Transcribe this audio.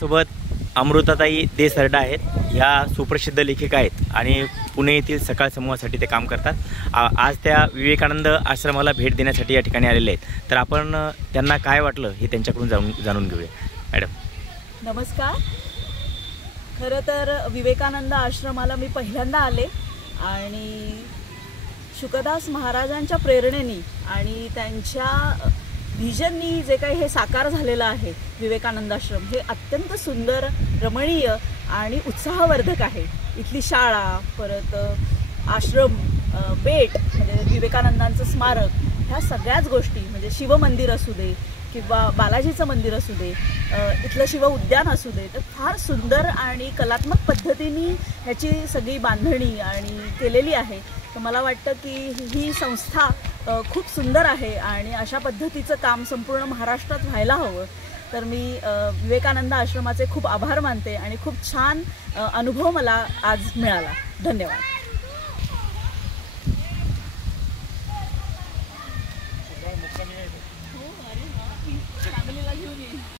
सोबत अमृताताई देसरडा आहेत. ह्या सुप्रसिद्ध लेखिका आहेत आणि पुणे येथील सकाळ समूहासाठी ते काम करतात. आज त्या विवेकानंद आश्रमाला भेट देण्यासाठी या ठिकाणी आलेले आहेत. तर आपण त्यांना काय वाटलं हे त्यांच्याकडून जाणून घेऊया. मॅडम नमस्कार. खरं तर विवेकानंद आश्रमाला मी पहिल्यांदा आले आणि शुकदास महाराजांच्या प्रेरणेने आणि त्यांच्या व्हिजननी जे काही हे साकार झालेलं आहे विवेकानंद आश्रम, हे अत्यंत सुंदर, रमणीय आणि उत्साहवर्धक आहे. इथली शाळा, परत आश्रम, बेट म्हणजे विवेकानंदांचं स्मारक, ह्या सगळ्याच गोष्टी म्हणजे शिवमंदिर असू दे किंवा बालाजीचं मंदिर असू दे, इथलं शिव उद्यान असू दे, तर फार सुंदर आणि कलात्मक पद्धतीने ह्याची सगळी बांधणी आणि केलेली आहे. तर मला वाटतं की ही संस्था खूप सुंदर आहे आणि अशा पद्धतीचं काम संपूर्ण महाराष्ट्रात व्हायला हवं. तर मी विवेकानंद आश्रमाचे खूप आभार मानते आणि खूप छान अनुभव मला आज मिळाला. धन्यवाद.